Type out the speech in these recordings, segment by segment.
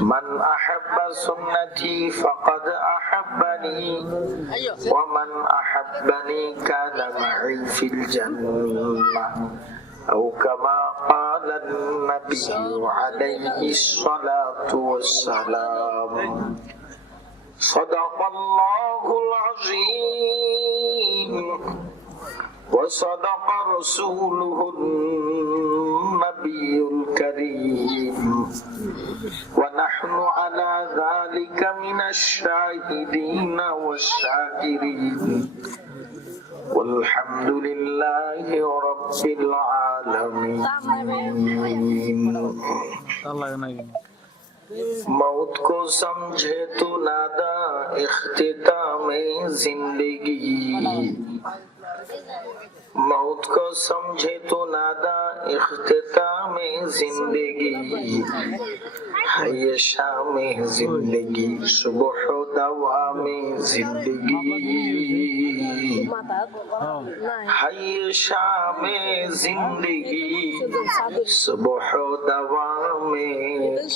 من أحب سنتي فقد أحبني ومن أحبني كان معي في الجنة أو كما قال النبي عليه الصلاة والسلام. صدق الله العظيم وصدق رسوله النبي الكريم. ونحن على ذلك من الشاهدين والشاكرين والحمد لله رب العالمين موت کو سمجھے تو نادا اختتام زندگی मौत को समझे तो नादा इख्तिताम जिंदगी है ये शाम जिंदगी सुबह दवा में जिंदगी है ये शाम जिंदगी सुबह दवा में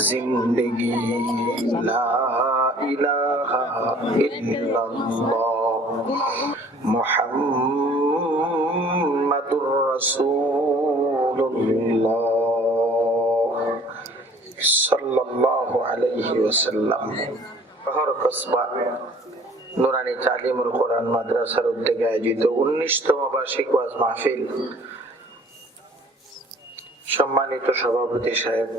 जिंदगी ला इलाहा इल्लल्लाह محمد رسول الله صلى الله عليه وسلم শহর কসবা, নুরানি তালিমুল কোরআন মাদ্রাসার উদ্যোগে আয়োজিত উনিশতম বার্ষিক ওয়াজ মাহফিল। সম্মানিত সভাপতি সাহেব,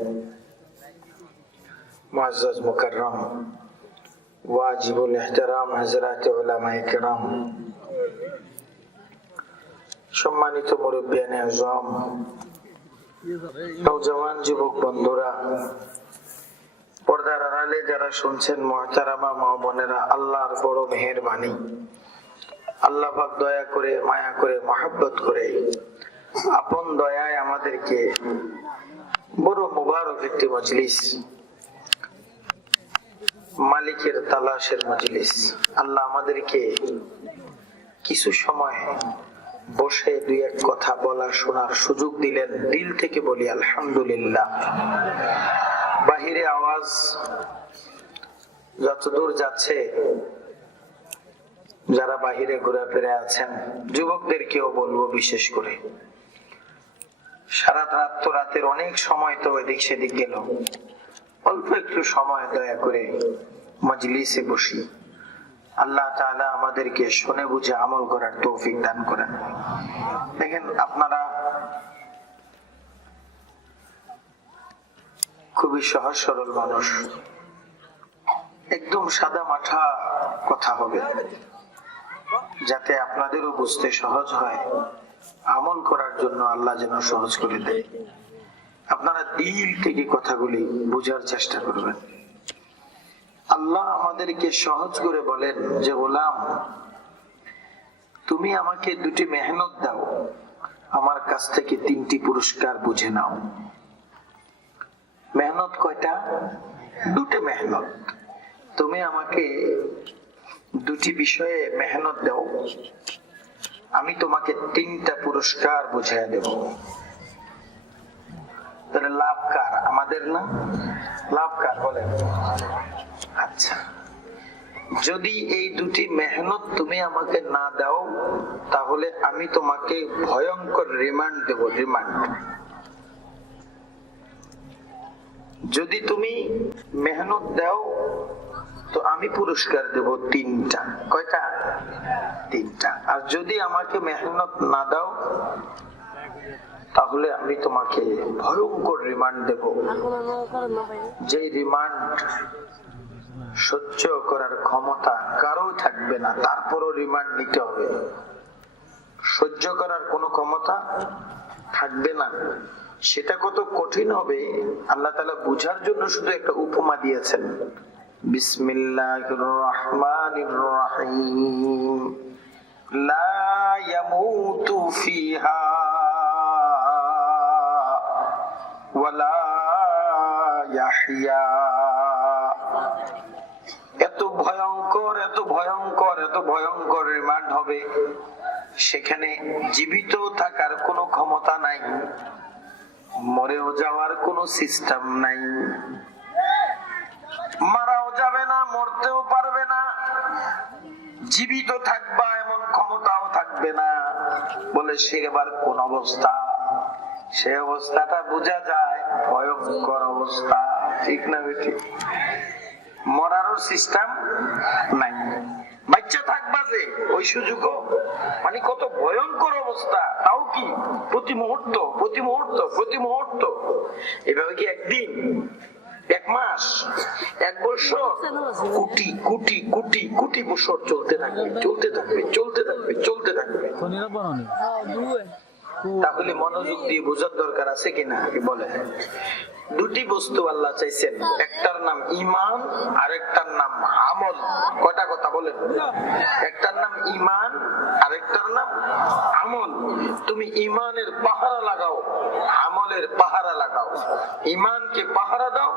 মুআজ্জাজ মুকাররম, ওয়াজিবুল ইহতারাম, হযরত উলামায়ে কেরাম সম্মানিত মুরব্বিয়ানে আজম নওজওয়ান যুবক বন্ধুরা, পর্দার আড়ালে যারা শুনছেন মহতারামা মা বোনেরা, আল্লাহর বড় মেহেরবানি। আল্লাহ পাক দয়া করে, মায়া করে, মহাব্বত করে, আপন দয়ায় আমাদেরকে বড় মুবারক একটি মজলিস, মালিকের তালাশের মজলিস, আল্লাহ আমাদেরকে কিছু সময় বসে দুই এক কথা বলা শোনার সুযোগ দিলেন। দিল থেকে বলি, আলহামদুলিল্লাহ। বাহিরে আওয়াজ যতদূর যাচ্ছে, যারা বাহিরে ঘুরে ঘোরাফেরা আছেন, যুবকদেরকেও বলব বিশেষ করে। সারা রাত তো রাতের অনেক সময় তো এদিক সেদিক গেল। অল্প একটু সময় দয়া করে মজলিসে বসি। আল্লাহ তাআলা আমাদেরকে শুনে বুঝে আমল করার তৌফিক দান করেন। দেখেন আপনারা খুবই সহজ সরল মানুষ। একদম সাদা মাঠা কথা হবে। যাতে আপনাদেরও বুঝতে সহজ হয় আমল করার জন্য আল্লাহ যেন সহজ করে দেয়। আপনারা দিল থেকে কথাগুলি বোঝার চেষ্টা করবেন। আল্লাহ আমাদেরকে সহজ করে বলেন যে, গোলাম, তুমি আমাকে দুটি মেহনত দাও। আমার কাছ থেকে তিনটি পুরস্কার বুঝে নাও। মেহনত কয়টা? দুটি মেহনত। তুমি আমাকে দুটি বিষয়ে মেহনত দাও। আমি তোমাকে তিনটা পুরস্কার বুঝিয়ে দেব। তাহলে লাভ কার? আমাদের না? লাভ কার? বলেন। আচ্ছা। যদি এই দুটি মেহনত তুমি আমাকে না দাও তাহলে আমি তোমাকে ভয়ঙ্কর রিমান্ড দেব রিমান্ড যদি তুমি মেহনত দাও তো আমি পুরস্কার দেব তিনটা। কয়টা? তিনটা। আর যদি আমাকে মেহনত না দাও তাহলে আমি তোমাকে ভয়ঙ্কর রিমান্ড দেব। যে রিমান্ড সহ্য করার ক্ষমতা কারও থাকবে না, তারপরও রিমান্ড নিতে হবে। সহ্য করার কোনো ক্ষমতা থাকবে না। সেটা কত কঠিন হবে, আল্লাহ তালা বুঝার জন্য শুধু একটা উপমা দিয়েছেন। বিসমিল্লাহ রহমান রহিম লা ইয়ামুতু ফিহা ওয়ালা এত ভয়ঙ্কর এত ভয়ঙ্কর এত ভয়ঙ্কর রিমান্ড হবে। সেখানে জীবিত থাকার কোনো ক্ষমতা নাই। মরেও যাওয়ার কোনো সিস্টেম নাই। মারাও যাবে না, মরতেও পারবে না। জীবিত থাকবা এমন ক্ষমতাও থাকবে না, বলে সে এবার কোন অবস্থা? সে অবস্থাটা বোঝা যায়, ভয়ঙ্কর অবস্থা। ঠিক না বেঠিক সিস্টেম নাই। বাচ্চা থাকবা যে ওই সুযোগও মানে কত ভয়ঙ্কর অবস্থা। তাও কি? প্রতি মুহূর্ত প্রতি মুহূর্ত প্রতি মুহূর্ত। এভাবে কি একদিন এক মাস এক বছর? কোটি কোটি কোটি কোটি বছর চলতে থাকবে চলতে থাকবে চলতে থাকবে চলতে থাকবে। Bononi. তাহলে মনোযোগ দিয়ে বোঝার দরকার আছে কিনা? বলে দুটি বস্তু আল্লাহ চাইছেন, একটার নাম ইমান আর একটার নাম আমল। কয়টা কথা বলেন? একটার নাম ইমান আর একটার নাম আমল। তুমি ইমানের পাহারা লাগাও, আমলের পাহারা লাগাও। ইমানকে পাহারা দাও,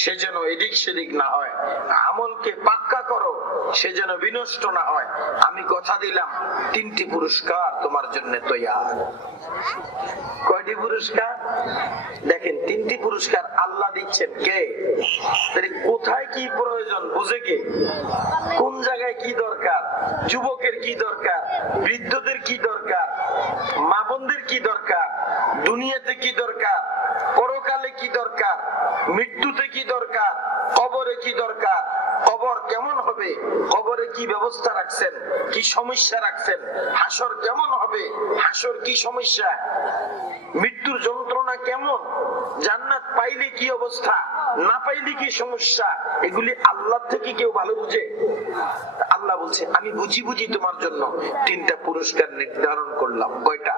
সে যেন এদিক সেদিক না হয়। আমলকে পাক্কা করো, সে যেন বিনষ্ট না হয়। আমি কথা দিলাম, তিনটি পুরস্কার তোমার জন্য তৈয়ার। কয়টি পুরস্কার? দেখেন, তিনটি পুরস্কার আল্লাহ দিচ্ছেন কে? কোথায় কি প্রয়োজন? বুঝে কে? কোন জায়গায় কি দরকার? যুবকের কি দরকার? বৃদ্ধদের কি দরকার? মা বোনদের কি দরকার? দুনিয়াতে কি দরকার? পরকালে কি দরকার? মৃত্যুতে কি দরকার? কবরে কি দরকার? কবর কেমন হবে? কবরে কি ব্যবস্থা রাখছেন? কি সমস্যা রাখছেন? হাসর কেমন হবে? হাসর কি সমস্যা? মৃত্যুর যন্ত্রণা কেমন? জান্নাত পাইলে কি অবস্থা? না পাইলে কি সমস্যা? এগুলি আল্লাহ থেকে কেউ ভালো বুঝে? আল্লাহ বলছে, আমি বুঝি বুঝি তোমার জন্য তিনটা পুরস্কার নির্ধারণ করলাম। কয়টা?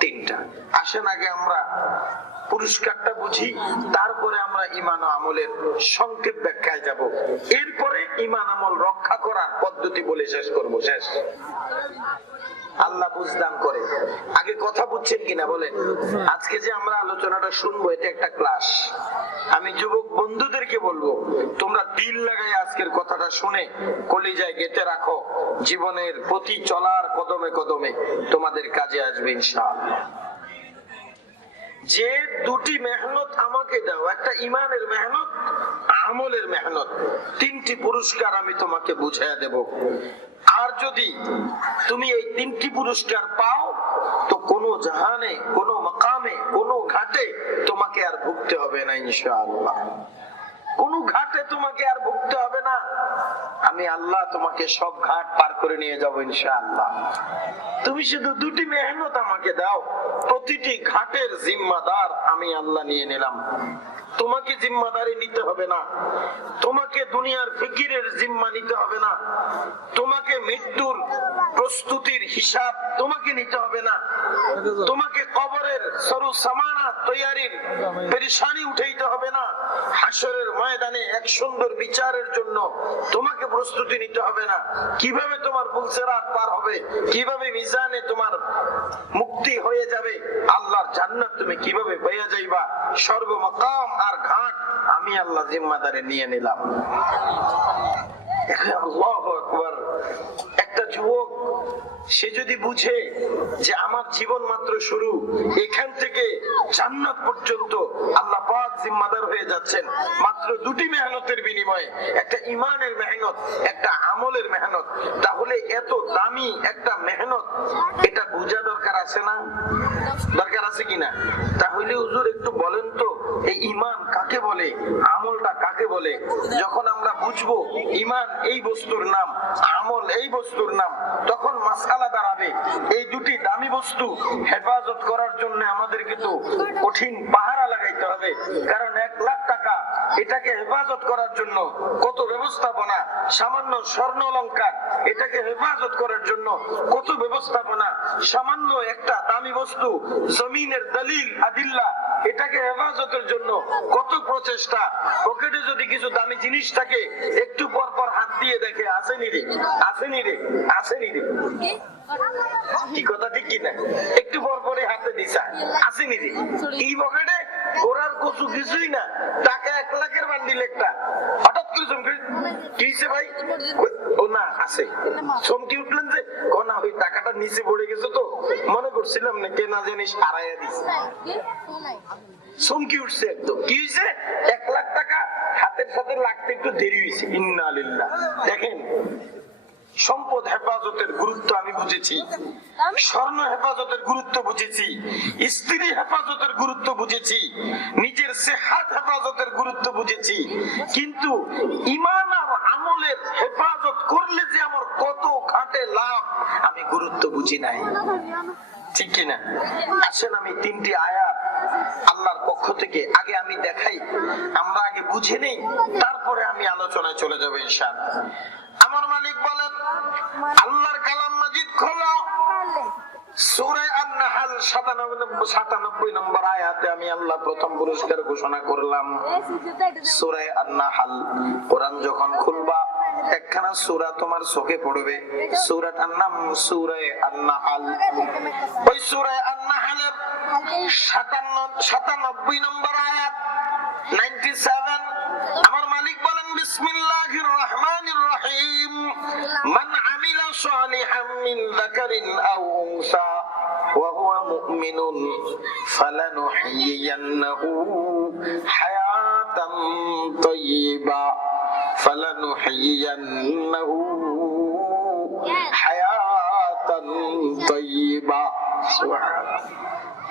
তিনটা। আসেন আগে আমরা পুরস্কারটা বুঝি, তারপরে আমরা ইমান আমলের সংক্ষেপ ব্যাখ্যায় যাব। এরপরে ইমান আমল রক্ষা করার পদ্ধতি বলে শেষ করব, শেষ। আল্লাহ বুঝদান করে। আগে কথা বুঝছেন কিনা বলেন? আজকে যে আমরা আলোচনাটা শুনব, এটা একটা ক্লাস। আমি যুবক বন্ধুদেরকে বলব, তোমরা দিল লাগাই আজকের কথাটা শুনে কলিজায় গেতে রাখো। জীবনের প্রতি চলার কদমে কদমে তোমাদের কাজে আসবে ইনশাআল্লাহ। যে দুটি মেহনত আমাকে দাও, একটা ইমানের মেহনত, আমলের মেহনত, তিনটি পুরস্কার আমি তোমাকে বুঝাইয়া দেব। আর যদি তুমি এই তিনটি পুরস্কার পাও, তো কোনো জাহানে, কোনো মকামে, কোনো ঘাটে তোমাকে আর ভুগতে হবে না, ইনশাআল্লাহ। কোন ঘাটে তোমাকে আর ভুগতে হবে না। আমি আল্লাহ তোমাকে সব ঘাট পার করে নিয়ে যাব ইনশাআল্লাহ। তুমি শুধু দুটি মেহনত আমাকে দাও। প্রতিটি ঘাটের জিম্মাদার আমি আল্লাহ নিয়ে নিলাম। তোমাকে জিম্মাদারি নিতে হবে না। তোমাকে দুনিয়ার ফিকিরের জিম্মা নিতে হবে না। তোমাকে মৃত্যুর প্রস্তুতির হিসাব তোমাকে নিতে হবে না। তোমাকে কবরের সরু সামানা তৈয়ারির পেরেশানি উঠাইতে হবে না। হাসরের ময়দানে এক সুন্দর বিচারের জন্য তোমাকে প্রস্তুতি নিতে হবে না। কীভাবে তোমার পুলসেরাত পার হবে? কীভাবে মিজানে তোমার মুক্তি হয়ে যাবে? আল্লাহর জান্নাত তুমি কীভাবে পেয়ে যাইবা? সর্বমকাম আর ঘাট আমি আল্লাহ জিম্মাদারে নিয়ে নিলাম। আল্লাহু আকবার একটা যুবক সে যদি বুঝে যে আমার জীবন মাত্র শুরু, এখান থেকে জান্নাত পর্যন্ত আল্লাহ পাক জিম্মাদার হয়ে যাচ্ছেন। মাত্র দুটি মেহনতের বিনিময়ে, একটা ইমানের মেহনত, একটা আমলের মেহনত। তাহলে এত দামি একটা মেহনত, এটা বোঝা দরকার আছে না? দরকার আছে কিনা? তাহলে হুজুর একটু বলেন তো, এই ইমান কাকে বলে? আমলটা কাকে বলে, যখন আমরা বুঝব ইমান এই বস্তুর নাম, আমল এই বস্তুর নাম, তখন মাসালা দাঁড়াবে। এই দুটি দামি বস্তু হেফাজত করার জন্য আমাদের কিন্তু কঠিন পাহারা লাগাইতে হবে। কারণ এক লাখ টাকা এটাকে হেফাজত করার জন্য কত ব্যবস্থাপনা সামান্য স্বর্ণ অলঙ্কার এটাকে হেফাজত করার জন্য কত ব্যবস্থাপনা সামান্য একটা দামি বস্তু জমিনের দলিল আদিল্লা এটাকে হেফাজতের জন্য কত প্রচেষ্টা। পকেটে যদি কিছু দামি জিনিস থাকে একটু পর পর হাত দিয়ে দেখে আসেনি রে? আসেনি রে? আসেনি রে? কি? কথা ঠিক কিনা? একটু পর পরে হাতে দিছা। আসেনি রে? এই পকেটে গোড়ার কচু কিছুই না। টাকা এক লাখের বান্ডিল একটা। হঠাৎ করে চমকে কি ভাই? ও না, আছে। চমকি উঠলেন যে, ও না, ওই টাকাটা নিচে পড়ে গেছে তো। মনে করছিলাম না, কে না জানি সারাইয়া দিছে। চমকি উঠছে একদম। কি হয়েছে এক লাখ টাকা হাতের সাথে লাগতে একটু দেরি হয়েছে ইন্না লিল্লাহ। দেখেন সম্পদ হেফাজতের গুরুত্ব আমি বুঝেছি। স্বর্ণ হেফাজতের গুরুত্ব বুঝেছি। স্ত্রী হেফাজতের গুরুত্ব বুঝেছি। নিজের সেহাত হেফাজতের গুরুত্ব বুঝেছি। কিন্তু ইমান আর আমলের হেফাজত করলে যে আমার কত ঘাটে লাভ, আমি গুরুত্ব বুঝি নাই। ঠিক কিনা আসেন আমি তিনটি আয়াত আল্লাহর পক্ষ থেকে আগে আমি দেখাই, আমরা আগে বুঝে নেই, তারপরে আমি আলোচনায় চলে যাব ইনশাআল্লাহ। আমার মালিক 97 97 নম্বর আয়াতে আমি আল্লাহ প্রথম পুরস্কার ঘোষণা করলাম। সূরা আন-নাহল। কোরআন যখন খুলবা, একখানা সূরা তোমার চোখে পড়বে। সূরাটার নাম আন-নাহল। ওই আন-নাহলের 57 97 নম্বর আয়াত 97 আমার মালিক বলেন, বিসমিল্লাহির রহমানির রহিম। মান আমিলা সালিহাম মিন আও উনসা।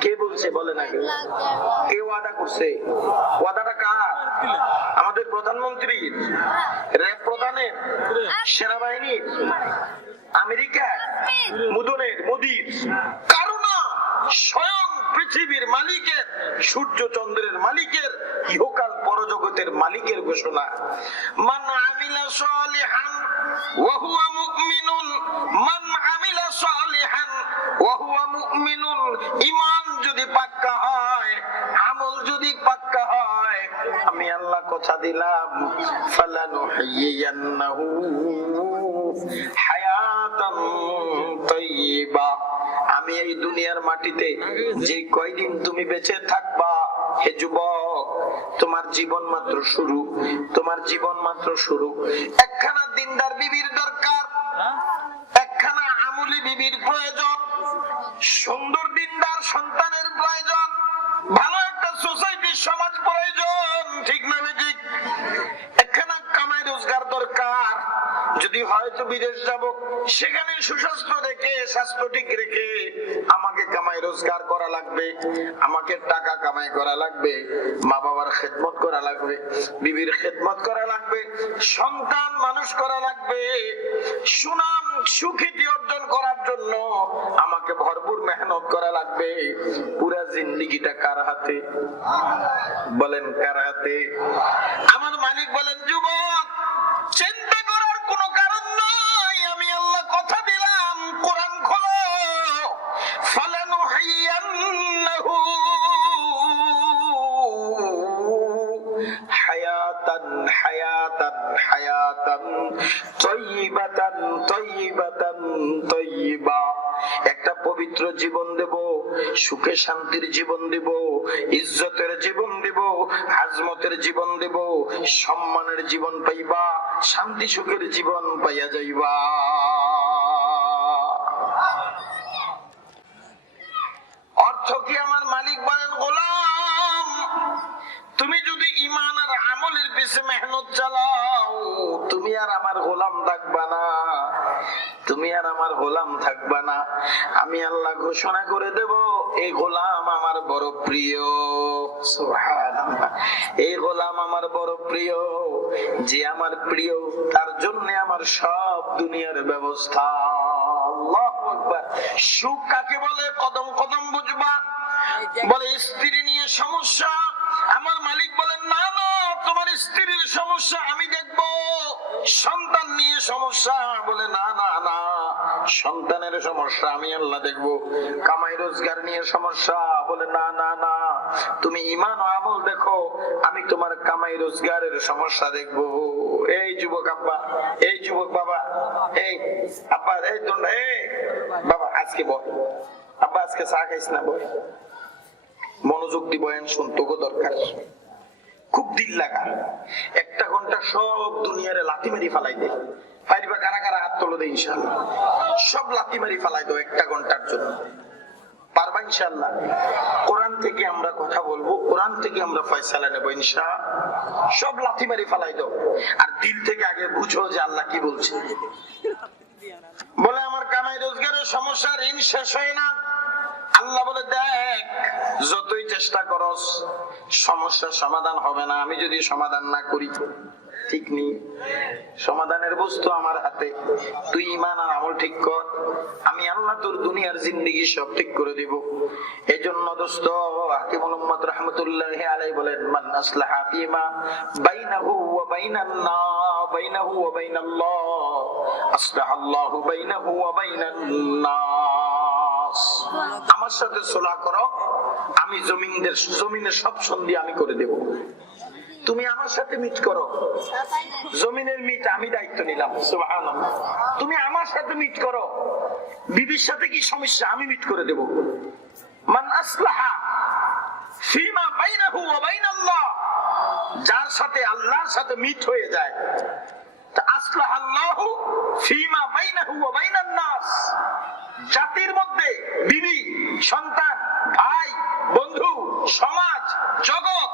কে বলছে বলে না কে ওয়াদা করছে? ওয়াদাটা কার? আমাদের প্রধানমন্ত্রী। র্যাব প্রধানের। সেনাবাহিনীর। আমেরিকা মুদনের। মোদির। কারণ স্বয়ং পৃথিবীর মালিকের সূর্য চন্দ্রের মালিকের, ইহকাল পরজগতের মালিকের ঘোষণা। মান আমিলা সালিহান ওয়া হুয়া মুমিনুন। মান আমিলা সালিহান ওয়া হুয়া মুমিনুন। ঈমান যদি পাক্কা হয়, আমল যদি পাক্কা হয়, আমি আল্লাহ কথা দিলাম, ফালানুহিয়ান্নাহু দুনিয়ার মাটিতে, যে কয়দিন তুমি বেঁচে থাকবা হে যুবক, তোমার জীবন মাত্র শুরু, তোমার জীবন মাত্র শুরু। একখানা দিনদার বিবির দরকার, একখানা আমলি বিবির প্রয়োজন, সুন্দর দিনদার সন্তানের প্রয়োজন, ভালো একটা সোসাইটির সমাজ প্রয়োজন, ঠিক না ঠিক একখানা কামাই রোজগার দরকার যদি হয়তো বিদেশ যাব। সেখানে সুস্বাস্থ্য রেখে, স্বাস্থ্য ঠিক রেখে আমাকে কামাই রোজগার করা লাগবে, আমাকে টাকা কামাই করা লাগবে মা বাবার খেদমত করা লাগবে, বিবির খেদমত করা লাগবে, সন্তান মানুষ করা লাগবে, সুনাম সুখ্যাতি অর্জন করার জন্য আমাকে ভরপুর মেহনত করা লাগবে। পুরা জিন্দিগিটা কার হাতে? বলেন কার হাতে? আমার মালিক বলেন, যুবক তয়্যিবা একটা পবিত্র জীবন দেব, সুখে শান্তির জীবন দেব, ইজ্জতের জীবন দেব হাজমতের জীবন দেব, সম্মানের জীবন পাইবা, শান্তি সুখের জীবন পাইয়া যাইবা। অর্থ কি আমার মালিক বলেন, গোলাম? তুমি যদি ইমান আর আমলের পিছে মেহনত চালাও, তুমি আর আমার গোলাম থাকবা না। তুমি আর আমার গোলাম থাকবা না। আমি আল্লাহ ঘোষণা করে দেব, এই গোলাম আমার বড় প্রিয়। এই গোলাম আমার বড় প্রিয়, যে আমার প্রিয়, তার জন্য আমার সব দুনিয়ার ব্যবস্থা। সুখ কাকে বলে? কদম কদম বুঝবা। বলে, স্ত্রী নিয়ে সমস্যা। আমার মালিক বলেন না না, তোমার স্ত্রীর সমস্যা আমি দেখব। সন্তান নিয়ে সমস্যা? বলে, না না না, সন্তানের সমস্যা, আমি আল্লাহ দেখব। কামাই রোজগার নিয়ে সমস্যা। বলে, না না না, তুমি ইমান আমল দেখো, আমি তোমার কামাই রোজগারের সমস্যা দেখব। এই যুবক আব্বা, এই যুবক বাবা, এই আব্বা, এই এই বাবা, আজকে বল। আব্বা, আজকে চা খাইস না বই মনোযোগ দিব শুনতেও দরকার। খুব দিল লাগা। একটা ঘণ্টা সব দুনিয়ারে লাথি মেরি ফালাই কারা কারা হাত তোলো ইনশাল্লাহ সব লাথি মারি ফালাই দাও একটা ঘণ্টার জন্য। পারবা ইনশাল্লাহ কোরআন থেকে আমরা কথা বলব, কোরআন থেকে আমরা ফয়সালা নেব ইনশা। সব লাথি মারি ফালাই দাও আর দিল থেকে আগে বুঝো যে আল্লাহ কি বলছে। বলে আমার কামাই রোজগারের সমস্যা ঋণ শেষ হয় না। আল্লাহ বলে, দেখ, যতই চেষ্টা করস, সমস্যার সমাধান হবে না। আমি যদি সমাধান না করি, ঠিক নেই। সমাধানের বস্তু আমার হাতে। তুই ইমান আর আমল ঠিক কর। আমি আল্লাহ তোর দুনিয়ার জিন্দিগি সব ঠিক করে দিব। এই জন্য দোস্ত রহমতুল্লাহ আলাই বলেন বাইনাহু ওয়া বাইনাহু ওয়া বাইনাল্লাহ বাইনাহু ওয়া আমার সাথে সোলা করো, আমি জমিনদের, জমিনের সব সন্ধি আমি করে দেব। তুমি আমার সাথে মিট করো। জমিনের মিট আমি দায়িত্ব নিলাম তুমি আমার সাথে মিট করো। বিবির সাথে কি সমস্যা? আমি মিট করে দেব। মান আসলাহা ফিমা বাইনাহু ওয়া বাইনাল্লাহ। যার সাথে আল্লাহর সাথে মিট হয়ে যায় জাতির মধ্যে বিবি, সন্তান, ভাই, বন্ধু, সমাজ, জগৎ,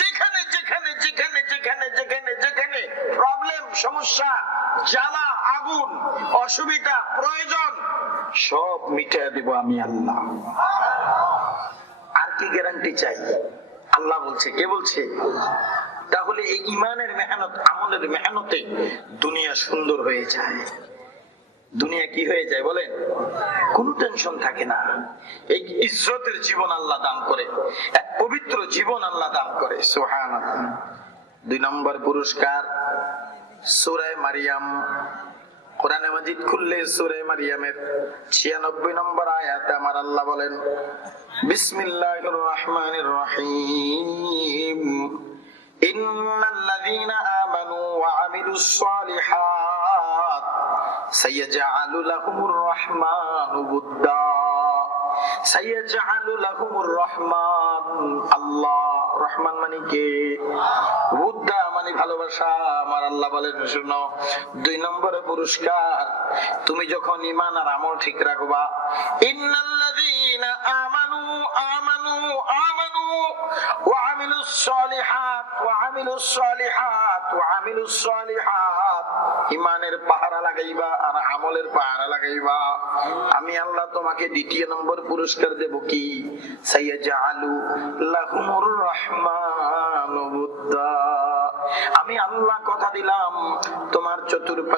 যেখানে যেখানে যেখানে যেখানে যেখানে যেখানে প্রবলেম সমস্যা, জ্বালা, আগুন, অসুবিধা, প্রয়োজন, সব মিটিয়ে দেব আমি আল্লাহ। আর কি গ্যারান্টি চাই? আল্লাহ বলছে, কে বলছে? তাহলে এই ইমানের মেহনত, আমলের মেহনতে দুনিয়া সুন্দর হয়ে যায়। দুনিয়া কি হয়ে যায় বলেন? কোনো টেনশন থাকে না। এই ইজ্জতের জীবন আল্লাহ দান করে, এক পবিত্র জীবন আল্লাহ দান করে সোহান দুই নম্বর পুরস্কার সুরায় মারিয়াম। কোরআনে মাজিদ খুললে সুরে মারিয়ামের ছিয়ানব্বই নম্বর আয়াতে আমার আল্লাহ বলেন, বিসমিল্লাহির রহমানির রহিম। মানে কে? বুদ্ধা মানে আল্লাহ দুই পুরস্কার। তুমি যখন ইমান আর আমল ঠিক রাখবা। ইন্নাল্লাযীনা ইমানের পাহারা লাগাইবা আর আমলের পাহারা লাগাইবা। আমি আল্লাহ তোমাকে দ্বিতীয় নম্বর পুরস্কার দেব কি? সাইয়াজআলু লাহুমুর রহমানু আমি আল্লাহ কথা দিলাম, তোমার চতুর্পাশ